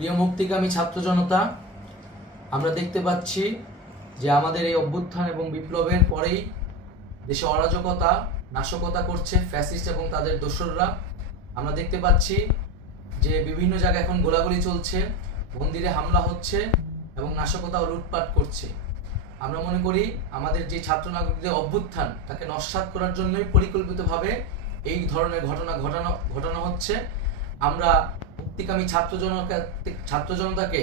প্রিয় মুক্তিকামী ছাত্র জনতা, আমরা দেখতে পাচ্ছি যে আমাদের এই অভ্যুত্থান এবং বিপ্লবের পরেই দেশে অরাজকতা নাশকতা করছে ফ্যাসিস্ট এবং তাদের দোসররা। আমরা দেখতে পাচ্ছি যে বিভিন্ন জায়গায় এখন গোলাগুলি চলছে, মন্দিরে হামলা হচ্ছে এবং নাশকতা ও লুটপাট করছে। আমরা মনে করি আমাদের যে ছাত্র নাগরিকদের অভ্যুত্থান তাকে নস্যাৎ করার জন্যই পরিকল্পিতভাবে এই ধরনের ঘটনা ঘটানো হচ্ছে। আমরা মুক্তিকামী ছাত্র জনতাকে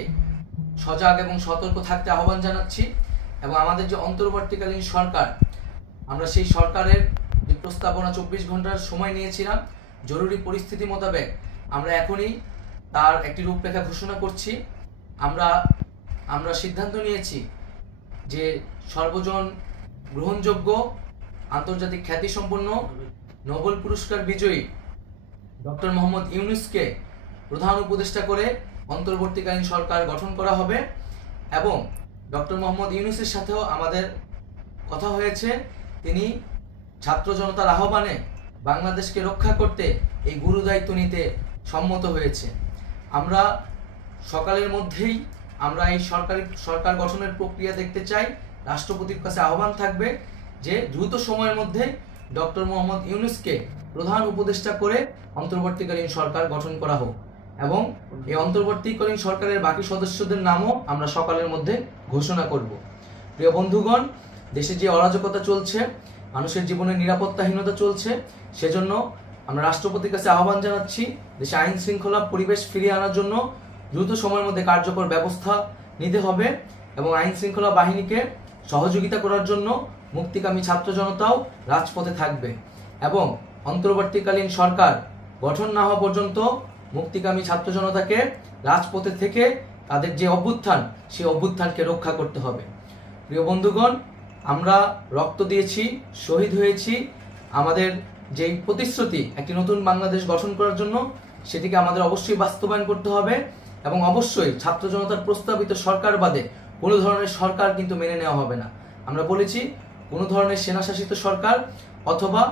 সজাগ এবং সতর্ক থাকতে আহ্বান জানাচ্ছি এবং আমাদের যে অন্তর্বর্তীকালীন সরকার, আমরা সেই সরকারের যে প্রস্তাবনা 24 ঘন্টার সময় নিয়েছিলাম, জরুরি পরিস্থিতি মোতাবেক আমরা এখনই তার একটি রূপরেখা ঘোষণা করছি। আমরা সিদ্ধান্ত নিয়েছি যে সর্বজন গ্রহণযোগ্য আন্তর্জাতিক খ্যাতিসম্পন্ন নোবেল পুরস্কার বিজয়ী ডক্টর মোহাম্মদ ইউনূসকে প্রধান উপদেষ্টা করে অন্তর্বর্তীকালীন সরকার গঠন করা হবে এবং ডক্টর মোহাম্মদ ইউনূসের সাথেও আমাদের কথা হয়েছে। তিনি ছাত্র জনতার আহ্বানে বাংলাদেশকে রক্ষা করতে এই গুরু দায়িত্ব নিতে সম্মত হয়েছে। আমরা সকালের মধ্যেই আমরা এই সরকার গঠনের প্রক্রিয়া দেখতে চাই। রাষ্ট্রপতির কাছে আহ্বান থাকবে যে দ্রুত সময়ের মধ্যে ডক্টর মোহাম্মদ ইউনূসকে প্রধান উপদেষ্টা করে অন্তর্বর্তীকালীন সরকার গঠন করা হোক এবং এই অন্তর্বর্তীকালীন সরকারের বাকি সদস্যদের নামও আমরা সকালের মধ্যে ঘোষণা করব। প্রিয় বন্ধুগণ, দেশে যে অরাজকতা চলছে, মানুষের জীবনে নিরাপত্তাহীনতা চলছে, সেজন্য আমরা রাষ্ট্রপতির কাছে আহ্বান জানাচ্ছি দেশে আইন শৃঙ্খলা পরিবেশ ফিরিয়ে আনার জন্য দ্রুত সময়ের মধ্যে কার্যকর ব্যবস্থা নিতে হবে এবং আইন শৃঙ্খলা বাহিনীকে সহযোগিতা করার জন্য মুক্তিকামী ছাত্র জনতাও রাজপথে থাকবে এবং অন্তর্বর্তীকালীন সরকার গঠন না হওয়া পর্যন্ত মুক্তিকামী ছাত্র জনতাকে রাজপথে থেকে তাদের যে অভ্যুত্থান, সেই অভ্যুত্থানকে রক্ষা করতে হবে। প্রিয় বন্ধুগণ, আমরা রক্ত দিয়েছি, শহীদ হয়েছি। আমাদের যেই প্রতিশ্রুতি একটি নতুন বাংলাদেশ গঠন করার জন্য, সেটিকে আমাদের অবশ্যই বাস্তবায়ন করতে হবে এবং অবশ্যই ছাত্র জনতার প্রস্তাবিত সরকার বাদে কোনো ধরনের সরকার কিন্তু মেনে নেওয়া হবে না। আমরা বলেছি কোনো ধরনের সেনাশাসিত সরকার অথবা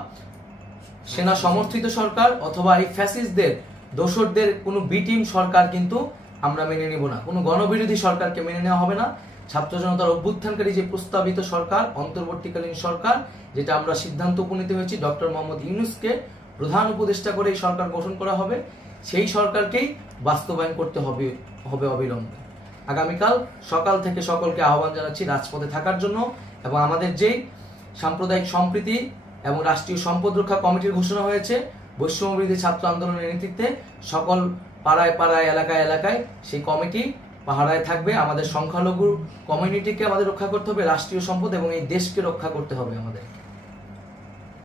সেনা সমর্থিত সরকার অথবা এই ফ্যাসিস্টদের দোসরদের কোনো বিটিম সরকার কিন্তু আমরা মেনে নিব না। কোনো গণবিরোধী সরকারকে মেনে নেওয়া হবে না। ছাত্র জনতার অভ্যুত্থানকারী যে প্রস্তাবিত সরকার, অন্তর্বর্তীকালীন সরকার, যেটা আমরা সিদ্ধান্ত উপনীত হয়েছি ডক্টর মোহাম্মদ ইউনূসকে প্রধান উপদেষ্টা করে এই সরকার গঠন করা হবে, সেই সরকারকেই বাস্তবায়ন করতে হবে অবিলম্বে। আগামীকাল সকাল থেকে সকলকে আহ্বান জানাচ্ছি রাজপথে থাকার জন্য এবং আমাদের যেই সাম্প্রদায়িক সম্প্রীতি এবং রাষ্ট্রীয় সম্পদ রক্ষা কমিটির ঘোষণা হয়েছে বৈষম্যবিরোধী ছাত্র আন্দোলনের নেতৃত্বে, সকল পাড়ায় পাড়ায় এলাকায় এলাকায় সেই কমিটি পাহারায় থাকবে। আমাদের সংখ্যালঘু কমিউনিটিকে আমাদের রক্ষা করতে হবে, রাষ্ট্রীয় সম্পদ এবং এই দেশকে রক্ষা করতে হবে আমাদের।